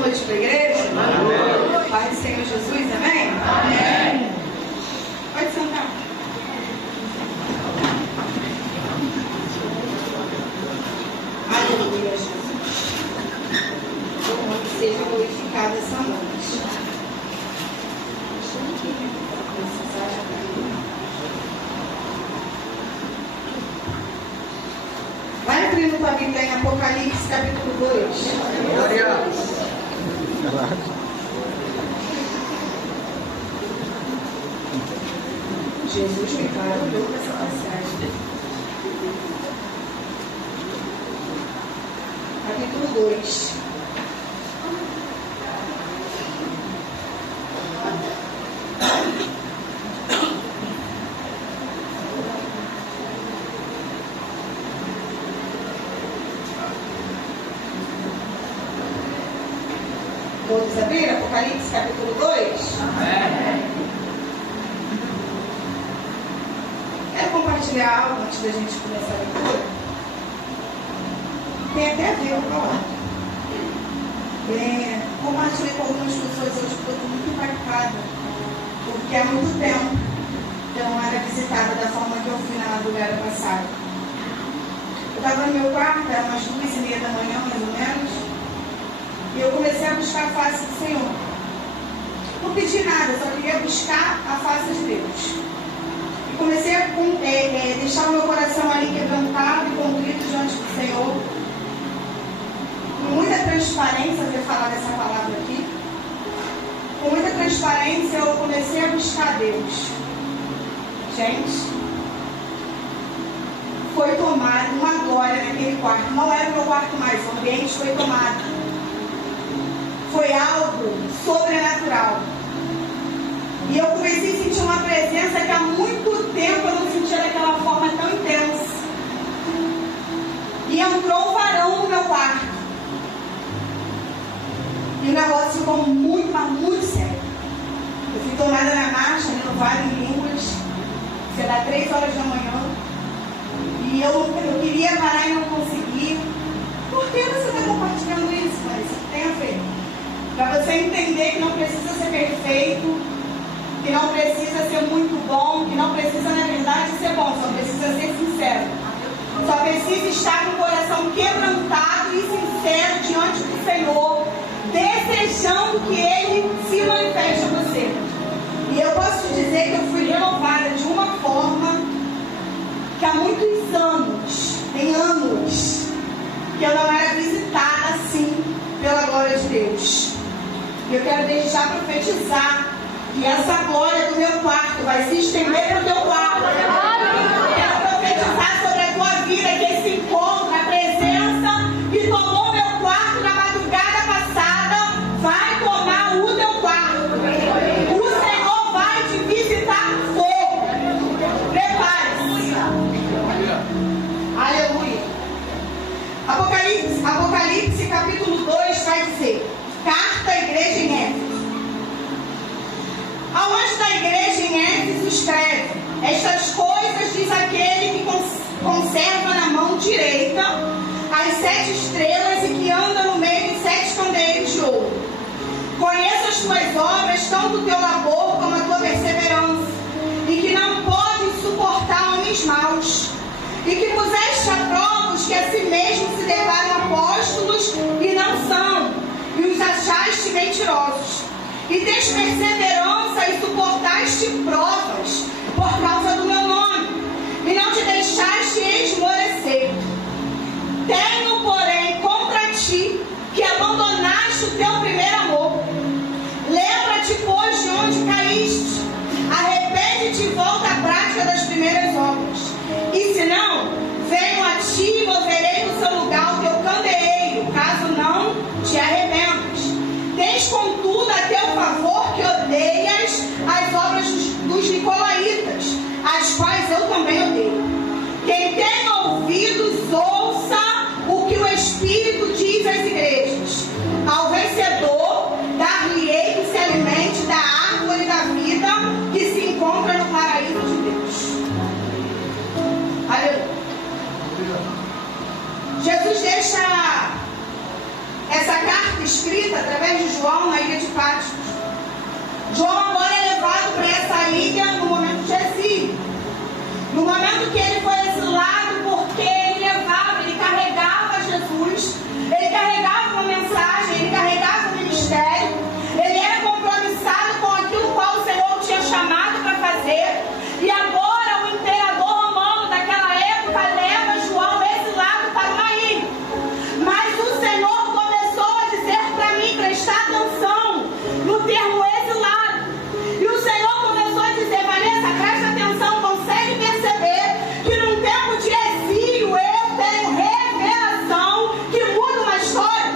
noite para a igreja? Amém. Pai do Senhor Jesus, amém? Amém. Pode sentar. Aleluia, Jesus. O nome seja glorificado essa noite. Vai abrindo tua Bíblia em Apocalipse, capítulo 2. Glória. Jesus me parou com essa passagem. Capítulo 2. Todos abriram Apocalipse capítulo 2? Amém. Quero compartilhar algo antes da gente começar a leitura. Tem até a ver com a outra. Compartilhei com algumas pessoas hoje porque eu estou muito impactada. Porque há muito tempo que eu não era visitada da forma que eu fui na madrugada passada. Eu estava no meu quarto, era umas 2:30 da manhã, mais ou menos. E eu comecei a buscar a face do Senhor. Não pedi nada, só queria buscar a face de Deus. E comecei a deixar o meu coração ali quebrantado e contrito diante do Senhor. Com muita transparência, eu vou falar dessa palavra aqui. Com muita transparência, eu comecei a buscar Deus. Gente, foi tomado uma glória naquele quarto. Não era o meu quarto mais, o ambiente foi tomado. Foi algo sobrenatural. E eu comecei a sentir uma presença que há muito tempo eu não sentia daquela forma tão intensa. E entrou um varão no meu quarto. E o negócio ficou muito, mas muito sério. Eu fui tomada na marcha, no Vale em Línguas. Sei lá, 3 horas da manhã. E eu queria parar e não consegui. Por que você está compartilhando isso? Mas isso tem a ver. Para você entender que não precisa ser perfeito, que não precisa ser muito bom, que não precisa, na verdade, ser bom, só precisa ser sincero. Só precisa estar com o coração quebrantado e sincero diante do Senhor, desejando que Ele se manifeste a você. E eu posso te dizer que eu fui renovada de uma forma que há muitos anos, tem anos, que eu não era visitada assim pela glória de Deus. E eu quero deixar profetizar que essa glória do meu quarto vai se estender para o teu quarto. Eu quero profetizar sobre a tua vida que esse encontro, a presença que tomou meu quarto na madrugada passada, vai tomar o teu quarto. O Senhor vai te visitar no fogo. Prepare-se. Aleluia. Apocalipse capítulo 2 vai dizer: carta à igreja em Éfeso. Ao anjo da igreja em Éfeso escreve: estas coisas diz aquele que conserva na mão direita as 7 estrelas e que anda no meio de 7 candeeiros de ouro. Conheço as tuas obras, tanto o teu labor como a tua perseverança, e que não podes suportar homens maus, e que puseste a prova os que a si mesmos se declaram apóstolos e não são, e os achaste mentirosos, e tens perseverança e suportaste provas por causa do meu nome, e não te deixaste esmorecer. Tenho, porém, contra ti que abandonaste o teu primeiro amor. Lembra-te, pois, de onde caíste, arrepende-te e volta à prática das primeiras obras. E se não, venho a ti e moverei no seu lugar o teu candeeiro, caso não te arrependas. Tens, contudo, a teu favor que odeias as obras dos nicolaítas, as quais escrita através de João na ilha de Patmos. João agora é levado para essa ilha no momento de exílio. No momento que ele foi exilado, porque ele carregava Jesus, ele carregava uma mensagem, ele carregava um ministério, ele era compromissado com aquilo qual o Senhor tinha chamado para fazer, e agora o imperador romano daquela época leva João exilado para uma ilha. Mas o Senhor começou a dizer para mim, prestar atenção no termo exilado, e o Senhor começou a dizer: Vanessa, presta atenção, consegue perceber que num tempo de exílio eu tenho revelação que muda uma história?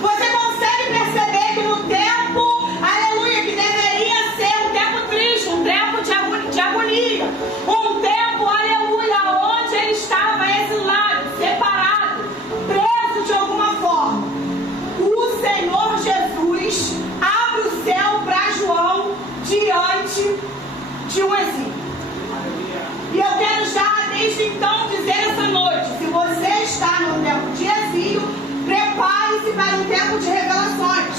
Você consegue perceber que no tempo, aleluia, que deveria ser um tempo triste, um tempo de agonia, um tempo, aleluia, onde ele estava exilado, separado, preso de alguma forma, o Senhor Jesus abre o céu para João diante de um exílio. E eu quero já, desde então, dizer essa noite: se você está num tempo de exílio, prepare-se para um tempo de revelações.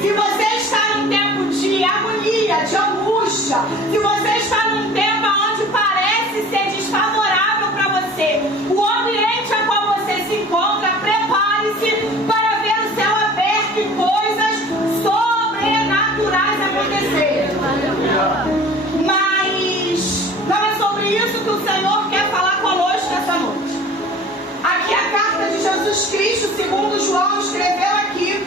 Se você está num tempo de agonia, de angústia, se você está num tempo onde parece ser desfavorável para você, o ambiente a qual você se encontra, prepare-se para ver o céu aberto e coisas sobrenaturais acontecerem. Mas não é sobre isso que o Senhor quer falar conosco essa noite. Aqui a carta de Jesus Cristo, segundo João escreveu aqui,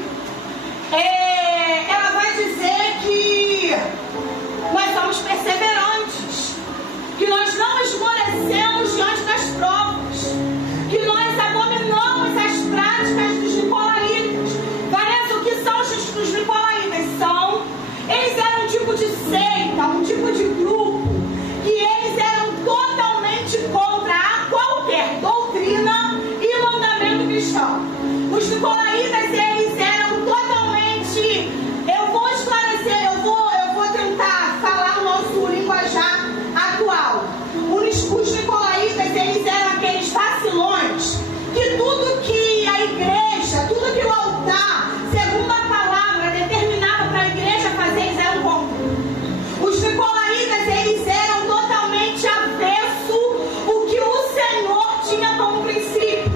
ela vai dizer que nós somos perseverantes, que nós não esmorecemos diante das provas, que nós abominamos as práticas dos nicolaítas. Parece o que são os nicolaítas? Eles eram um tipo de seita, um tipo de grupo, que eles eram totalmente contra a qualquer doutrina e mandamento cristão. Os nicolaítas, eles eram totalmente, eu vou esclarecer, eu vou tentar falar o nosso linguajar atual. Os nicolaítas, eles eram aqueles vacilões que tudo que a igreja, tudo que o altar, segundo a palavra, determinava para a igreja fazer, eles eram contra. Os nicolaítas, eles eram totalmente avesso o que o Senhor tinha como princípio.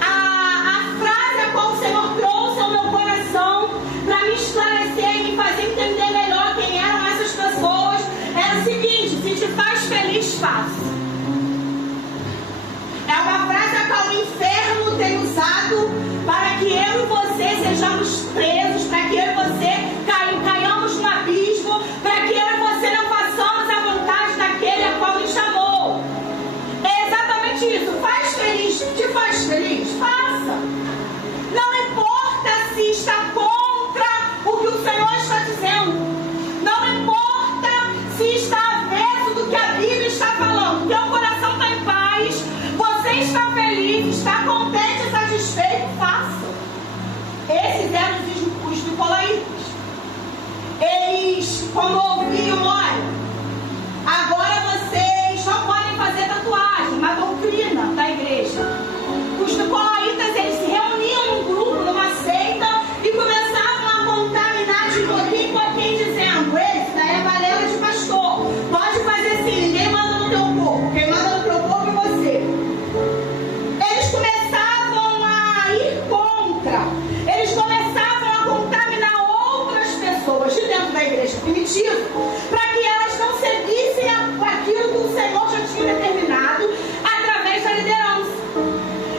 A frase a qual o Senhor trouxe ao meu coração para me esclarecer e me fazer entender melhor quem eram essas pessoas era o seguinte: se te faz feliz, faça. É uma frase a qual o inferno tem usado para que eu e você sejamos presos, para que eu e você caiamos no abismo, para que eu e você não façamos a vontade daquele a qual nos chamou. É exatamente isso. Faz feliz, te faz feliz? Faça. Não importa se está contra o que o Senhor está dizendo. Não importa se está avesso do que a Bíblia está falando. Teu coração está em paz, você está feliz, está contente, satisfeito, faça. Esses eram os nicolaítas. Eles, quando ouviam, olha, agora vocês não podem fazer tatuagem, uma doutrina da igreja. Os nicolaítas, eles se reuniam num grupo, numa seita, e começavam a contaminar de pouquinho em pouquinho, dizendo: esse daí é valela de pastor, pode fazer sim, ninguém manda no teu corpo, quem manda no teu corpo é você. Eles começavam a ir contra, eles começavam a contaminar outras pessoas de dentro da igreja primitiva, para que elas não seguissem aquilo que o Senhor já tinha determinado através da liderança.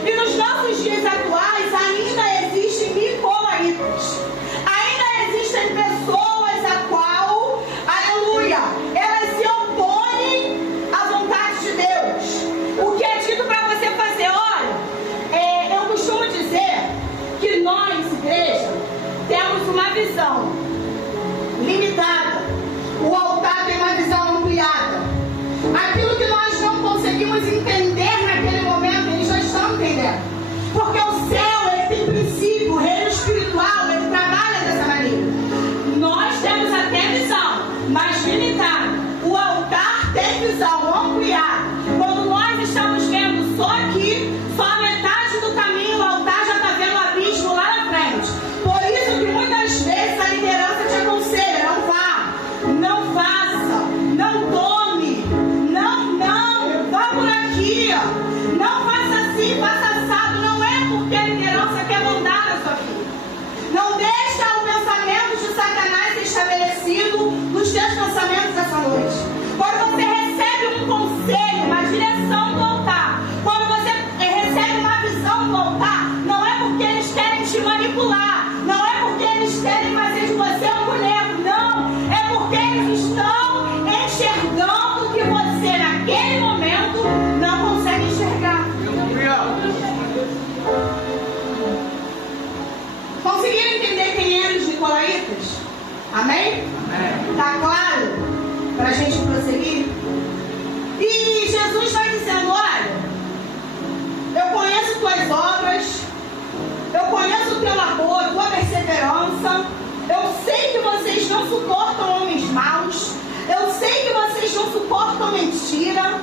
E nos nossos dias atuais ainda existem nicolaítas, ainda existem pessoas a qual, aleluia, elas se opõem à vontade de Deus. O que é dito para você fazer? Olha, eu costumo dizer que nós, igreja, temos uma visão limitada, o altar tem uma visão ampliada. Aquilo que nós não conseguimos entender naquele momento, eles já estão entendendo, porque o céu, ele tem princípio, o reino espiritual, ele trabalha dessa maneira. Nós temos até visão, mas limitada. O altar tem visão ampliada. Quando nós estamos vendo só aqui, só a metade do caminho, o altar já está vendo o abismo lá na frente. Por isso que fazer de você um boneco. Não, é porque eles estão enxergando que você naquele momento não consegue enxergar. Conseguiram entender quem eram os nicolaítas? Amém? Está claro? Para a gente prosseguir? E Jesus vai dizendo: olha, eu conheço tuas obras, eu conheço o teu labor, a tua perseverança, eu sei que vocês não suportam homens maus, eu sei que vocês não suportam mentira,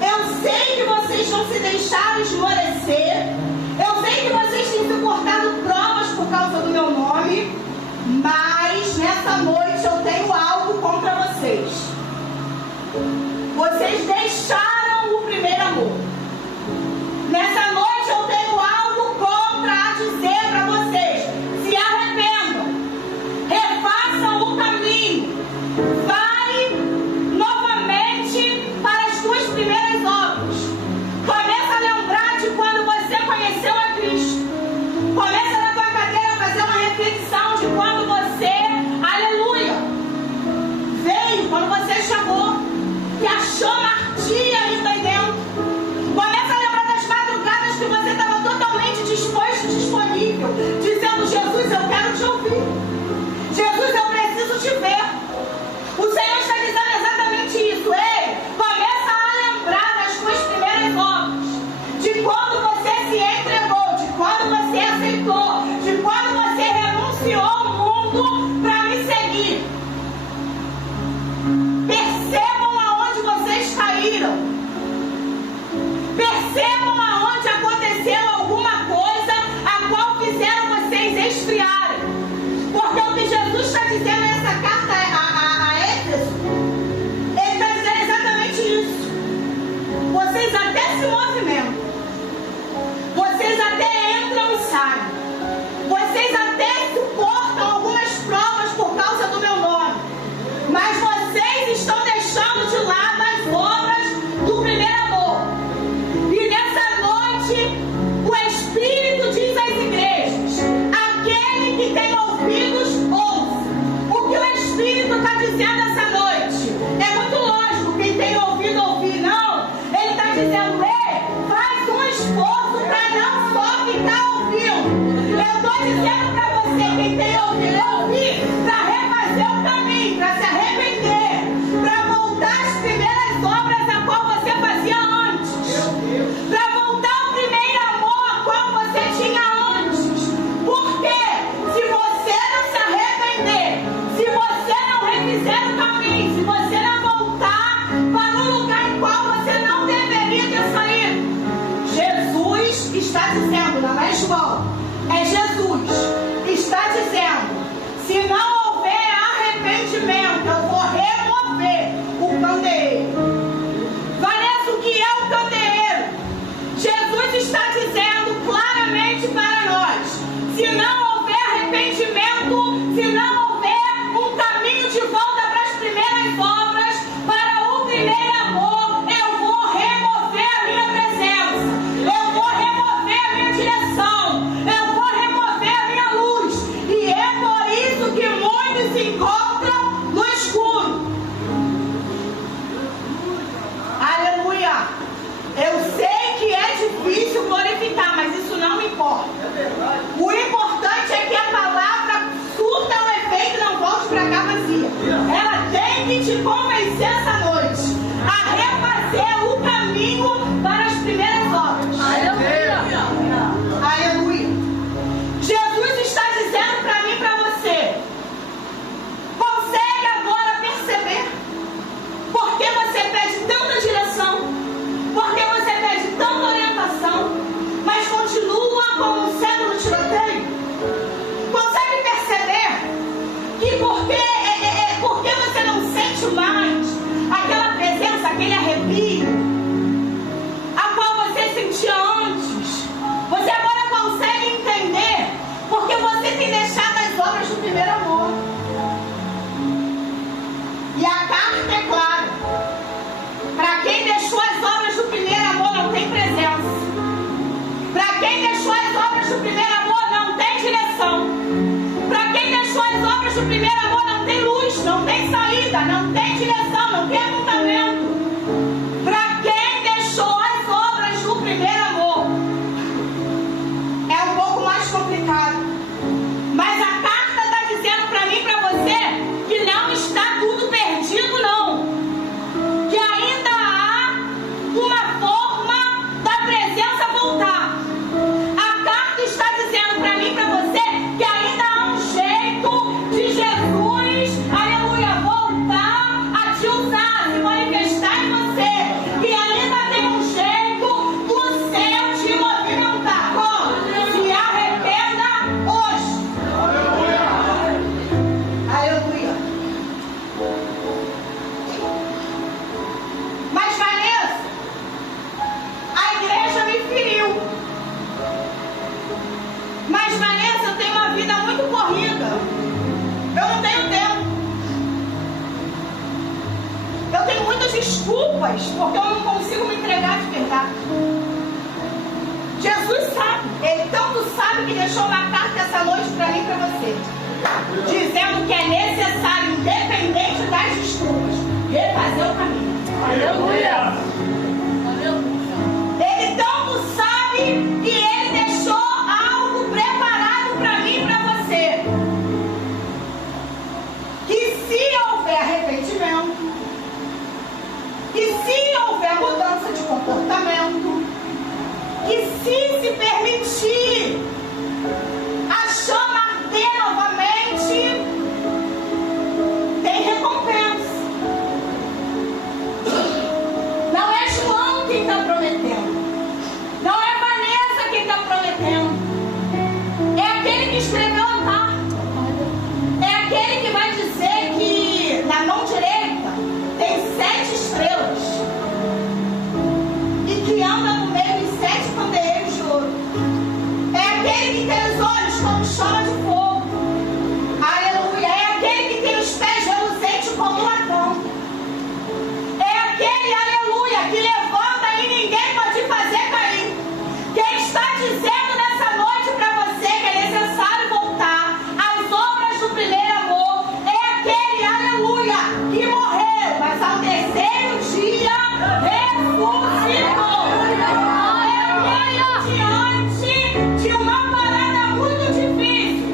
eu sei que vocês não se deixaram esmorecer, eu sei que vocês têm suportado provas por causa do meu nome, mas nessa noite eu tenho algo contra vocês. Vocês deixaram o primeiro amor. Nessa noite eu tenho algo contra a dizer para vocês. Se arrependam, refaçam o caminho, vai novamente para as suas primeiras obras. Começa a lembrar de quando você conheceu a Cristo. Começa na tua cadeira a fazer uma reflexão de quando você, aleluia, veio, quando você chamou, que achou martia ainda aí dentro. Começa a lembrar das madrugadas que você estava totalmente disposto, disponível, dizendo: Jesus, eu quero te ouvir. Jesus, eu preciso te ver. O Senhor está dizendo exatamente isso. Ei, começa a lembrar das suas primeiras obras, de quando você se entregou, de quando você aceitou, de quando você renunciou ao mundo para me seguir. Percebam aonde vocês caíram. Percebam aonde aconteceu alguma coisa a qual fizeram vocês esfriarem. Porque o que Jesus está dizendo nessa carta a Éfeso, ele está dizendo exatamente isso. Vocês até se movimentam, vocês até entram e saem, vocês até suportam algumas provas por causa do meu nome, mas vocês estão deixando de lado as obras do primeiro amor. E nessa noite, o Espírito diz às igrejas: aquele que tem ouvidos, ouça. O que o Espírito está dizendo essa noite é muito lógico. Quem tem ouvido, ouvir. Não, ele está dizendo: ei, faz um esforço para não só ficar ouvindo. Eu estou dizendo para você, quem tem ouvido, ouvir, para refazer o caminho, para se arrepender, para voltar às primeiras obras a qual você fazia antes, para voltar ao primeiro amor a qual você tinha antes. Porque se você não se arrepender, se você não refizer o caminho, se você não voltar para um lugar em qual você não deveria ter saído, Jesus está dizendo, não é João, é Jesus, está dizendo: se não houver arrependimento, eu vou remover o candeeiro. Vanessa, o que é o candeeiro? Jesus está dizendo claramente para nós: se não houver arrependimento, se não houver um caminho de volta para as primeiras obras, para o primeiro amor, eu vou remover a minha presença, eu vou remover a minha direção, eu vou remover a minha luz. E é por isso que muitos se encontram no escuro. Aleluia! Eu sei que é difícil glorificar, mas isso não me importa. O importante é que a palavra surta o efeito e não volte para cá vazia. Ela tem que te convencer essa noite a refazer o caminho para as primeiras obras. Aleluia! Aleluia! Jesus está dizendo para mim e para você: consegue agora perceber por que você pede tanta direção, por que você pede tanta orientação, mas continua como um cego no tiroteio? Consegue perceber que porque você não sente mais aquela presença, aquele arrepio, a qual obras do primeiro amor não tem luz, não tem saída, não tem direção, não tem apontamento. Para quem deixou as obras do primeiro amor, é um pouco mais complicado. Mas a carta está dizendo para mim e para você que não está tudo perdido, não. Que ainda há uma forma da presença voltar. A carta está dizendo para mim e para você que ainda há um jeito de Jesus, aleluia, voltar a te usar, se manifestar em você. Que ainda tem um jeito do céu te movimentar. Como? Se arrependa hoje. Aleluia. Mas Vanessa, a igreja me feriu. Mas Vanessa, eu tenho uma vida muito corrida. Eu não tenho tempo. Eu tenho muitas desculpas porque eu não consigo me entregar de verdade. Jesus sabe. Ele tanto sabe que deixou uma carta essa noite para mim e para você, dizendo que é necessário, independente das desculpas, refazer o caminho. Aleluia! Ele tanto sabe que ele deixou algo preparado para mim e para você. Que se houver arrependimento, que se houver mudança de comportamento, que se permitir a chama arder novamente, tem recompensa. Não é João quem está prometendo. Não é Vanessa quem está prometendo. É aquele que escreveu a carta. É aquele que vai dizer que na mão direita tem 7 estrelas. E que anda no meio de 7 candeeiros de ouro. É aquele que tem os olhos como chama de fogo. Aleluia. É aquele que tem os pés reluzentes como um latão. É aquele, aleluia, que levanta e ninguém pode fazer cair. Quem está dizendo nessa noite para você que é necessário voltar às obras do primeiro amor é aquele, aleluia, que morreu, mas ao terceiro dia ressuscitou. Diante de uma parada muito difícil.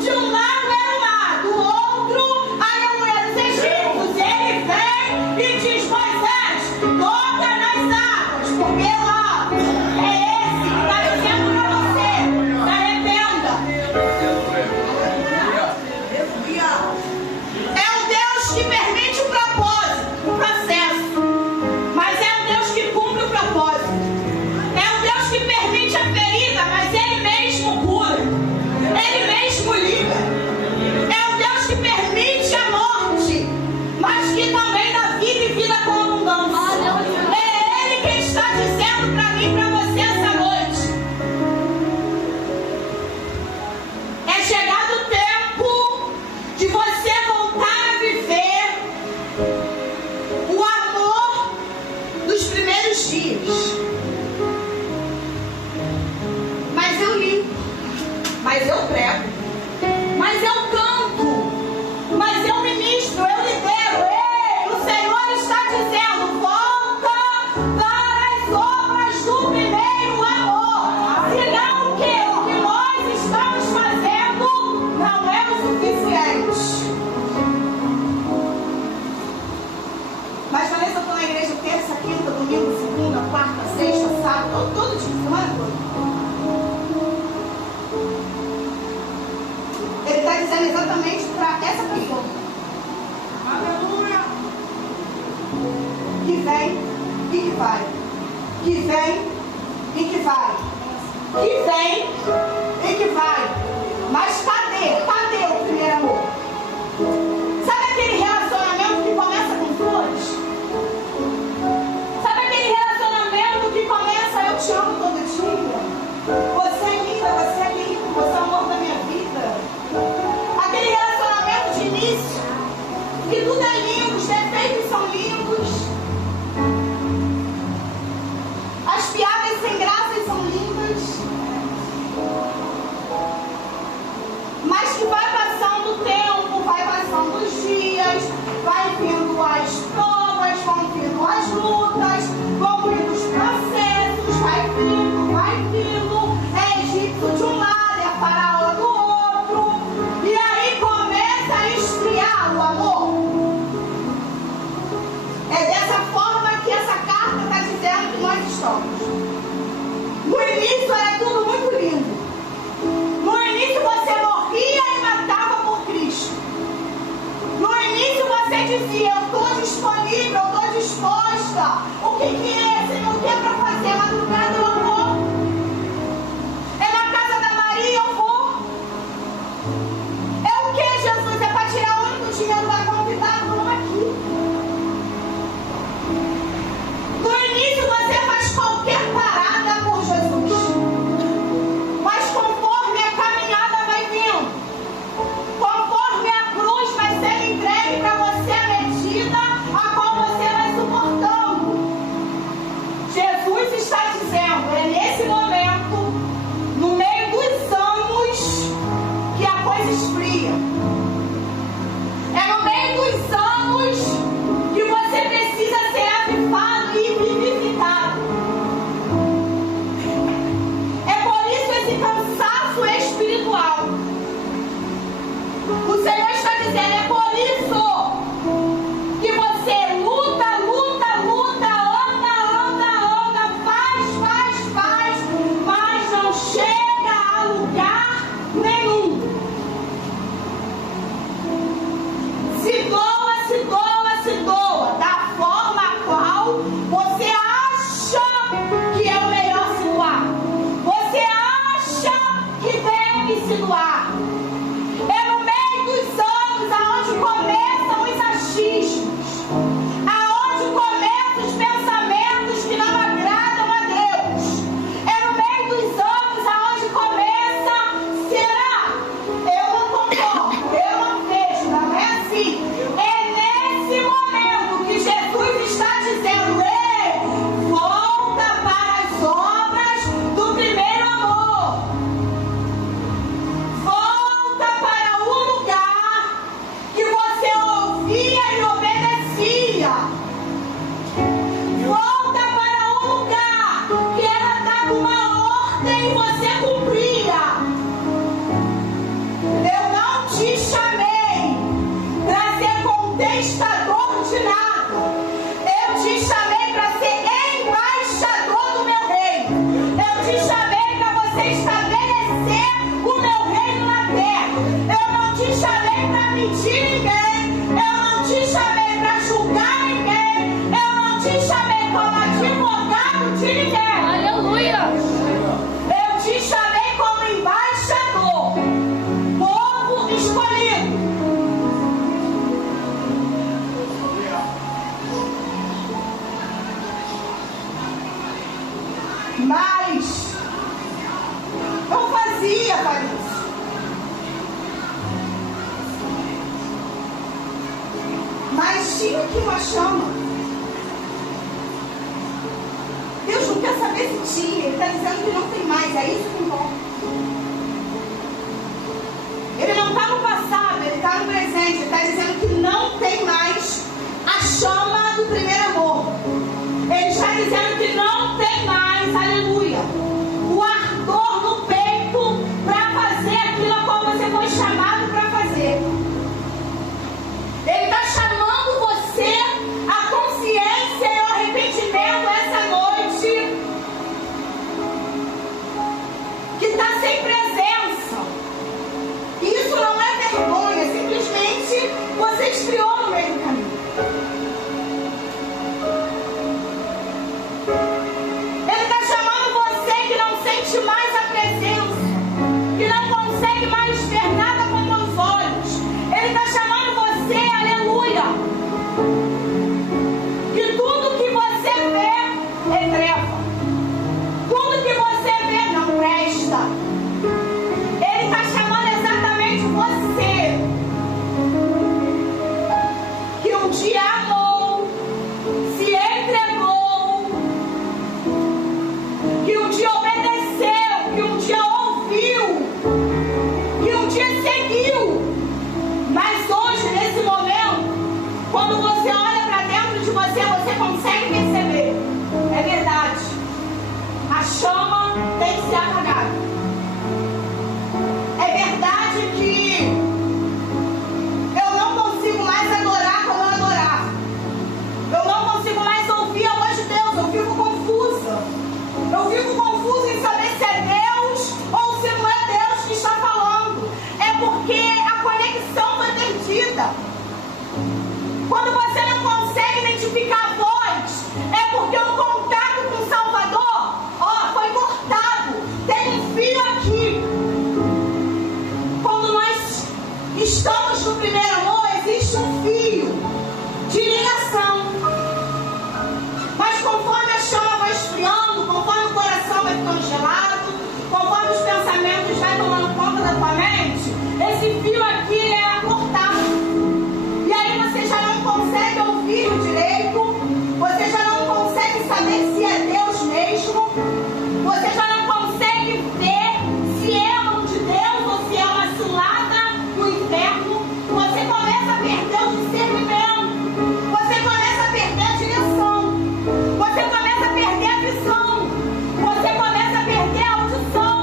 De um lado era o mar, do outro, aleluia, dos egípcios. Ele vem e diz: Moisés, toca nas águas, porque lá é esse que está dizendo para você: se arrependa. É o Deus que permite o propósito, o processo, mas é o Deus que cumpre o propósito. É o Deus que permite a ferida, mas Ele mesmo cura. Ele mesmo liga. É o Deus que permite a morte, mas que também dá vida e vida com abundância. É Ele quem está dizendo para mim e para você essa noite: é chegado o tempo de você voltar a viver o amor dos primeiros dias. Mas eu limpo, mas eu prego, mas eu canto, mas eu ministro, eu lidero. Ei, o Senhor está dizendo: volta para as obras do primeiro amor. Senão o que nós estamos fazendo não é o suficiente. Mas Vanessa, eu estou na igreja terça, quinta, domingo, segunda, quarta, sexta, sábado, todo dia, semana toda. Ele está dizendo exatamente para essa pessoa: aleluia, que vem e que vai, que vem e que vai, que vem e que vai. Mas cadê o primeiro amor? Sabe aquele relacionamento que começa com flores? Sabe aquele relacionamento que começa: eu te amo todo dia, você é linda, você é lindo, você é o amor da minha vida. Aquele relacionamento de início, que tudo é lindo, os defeitos são lindos, as piadas sem graça são lindas, mas que vai passando dizia, eu estou disponível, eu estou disposta. O que é, Senhor? O que é para fazer? Madrugada eu vou. É na casa da Maria eu vou. É o que, Jesus? É para tirar o único dinheiro da conta e dar? Vamos aqui. No início você faz qualquer parada por Jesus. Mas conforme a caminhada vai vindo, conforme a cruz vai ser entregue para você à medida a qual você vai suportando. Jesus está dizendo, é nesse momento, no meio dos anos, que a coisa esfria. É no meio dos anos que você precisa ser avivado e vivificado. É por isso esse cansaço espiritual. O Senhor está dizendo, é por isso que você luta, luta, luta, anda, faz, mas não chega a lugar nenhum. Se doa, da forma a qual você acha que é o melhor se doar. Você acha que deve se doar. É no meio dos anos aonde começam os achismos, aonde começam os pensamentos que não agradam a Deus. É no meio dos anos aonde começa, será? Eu não concordo, eu não vejo, não é assim. É nesse momento que Jesus está dizendo, ei, volta para as obras do primeiro amor. Volta para o lugar que você ouvia e obedecia. Volta para o lugar que era dado uma ordem e você cumpria. Eu não te chamei para ser contestador de nada. Eu te chamei para ser embaixador do meu reino. Eu te chamei para você estabelecer o meu reino na terra. Eu não te chamei para mentir ninguém. Eu não te chamei para julgar ninguém. Eu não te chamei como advogado de ninguém. Aleluia! Eu te chamei como embaixador, povo escolhido. Mas não fazia para isso. Mas tinha aqui uma chama. Deus não quer saber se tinha. Ele está dizendo que não tem mais. É isso que importa. Ele não está no passado, ele está no presente. Ele está dizendo que não tem mais a chama do primeiro amor. Ele está dizendo que não tem mais, aleluia, o ardor no peito para fazer aquilo a qual você foi chamado para fazer. Ele está chamando você à consciência e ao arrependimento essa noite. Quando você não consegue identificar a voz, é porque o contato com o Salvador, foi cortado. Tem um fio aqui. Quando nós estamos no primeiro amor, existe um fio de ligação. Mas conforme a chama vai esfriando, conforme o coração vai ficando gelado, conforme os pensamentos vai tomando conta da tua mente, esse fio aqui é cortado. E aí você já não consegue ouvir o direito, você já não consegue saber se é Deus mesmo, você já não consegue ver se é mão de Deus ou se é uma cilada no inferno. Você começa a perder o discernimento, você começa a perder a direção, você começa a perder a visão, você começa a perder a audição.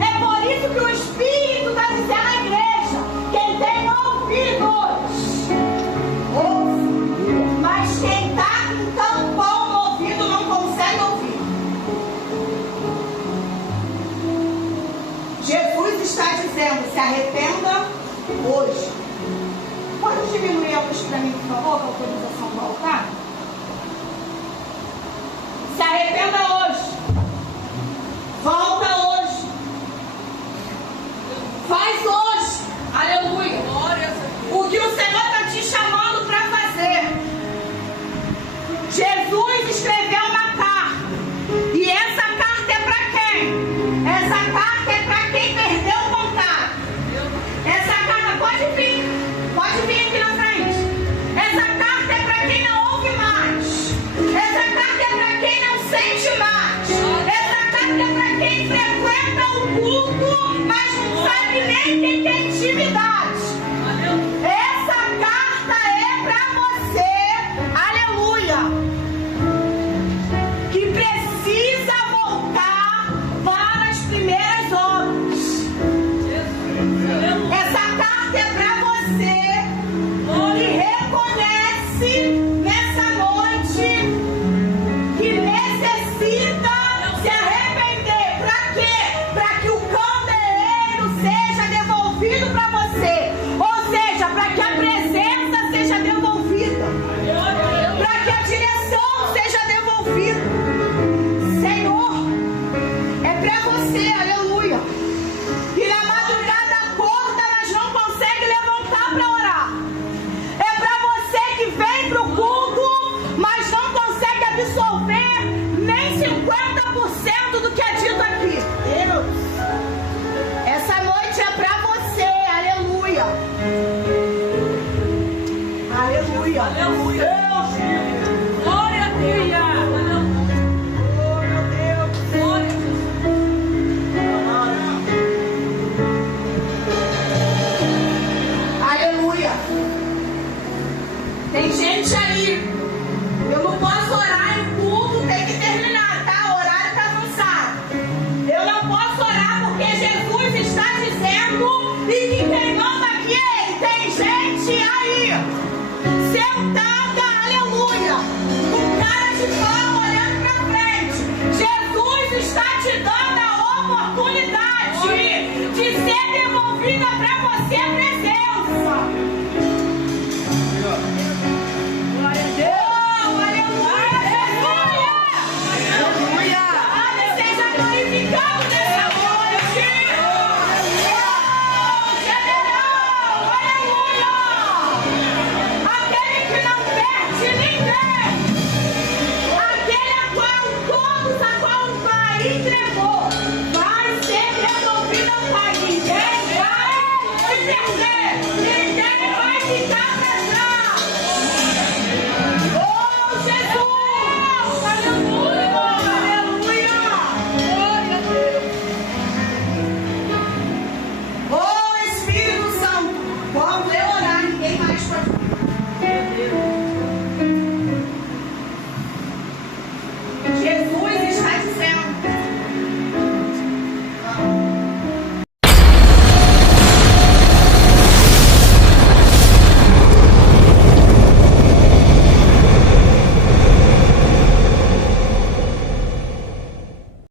É por isso que o Espírito está dizendo à igreja: quem tem ouvidos, ouve. Mas quem está com tampão no ouvido não consegue ouvir. Jesus está dizendo: se arrependa hoje. Pode diminuir a luz para mim, por favor, com a autorização do altar? Se arrependa hoje. Volta hoje. Faz hoje. Aleluia. O que o Senhor está te chamando para fazer. Jesus escreveu uma carta. E essa carta é para quem? Essa carta é para quem perdeu o contato. Essa carta pode vir aqui na frente. Essa carta é para quem não ouve mais. Essa carta é para quem não sente mais. Essa carta é para quem frequenta o culto, mas não sabe nem quem tem intimidade. Essa carta é para você, aleluia, que precisa voltar para as primeiras obras. Essa carta é para você que reconhece nessa noite que necessita se arrepender. Para quê? Para que o candeeiro seja devolvido para você. Ou seja, para que a presença seja devolvida, para que a direção seja devolvida. Senhor, é para você, aleluia, que na madrugada acorda, mas não consegue levantar para orar. É para você que vem para o culto, mas não consegue absorver nem 50% do que é dito aqui. Deus, essa noite é para você, aleluia. Aleluia. Aleluia. Glória a Deus. Oh, meu Deus. Glória a Deus. Aleluia. Tem gente aí. Eu não posso orar em culto, tem que terminar.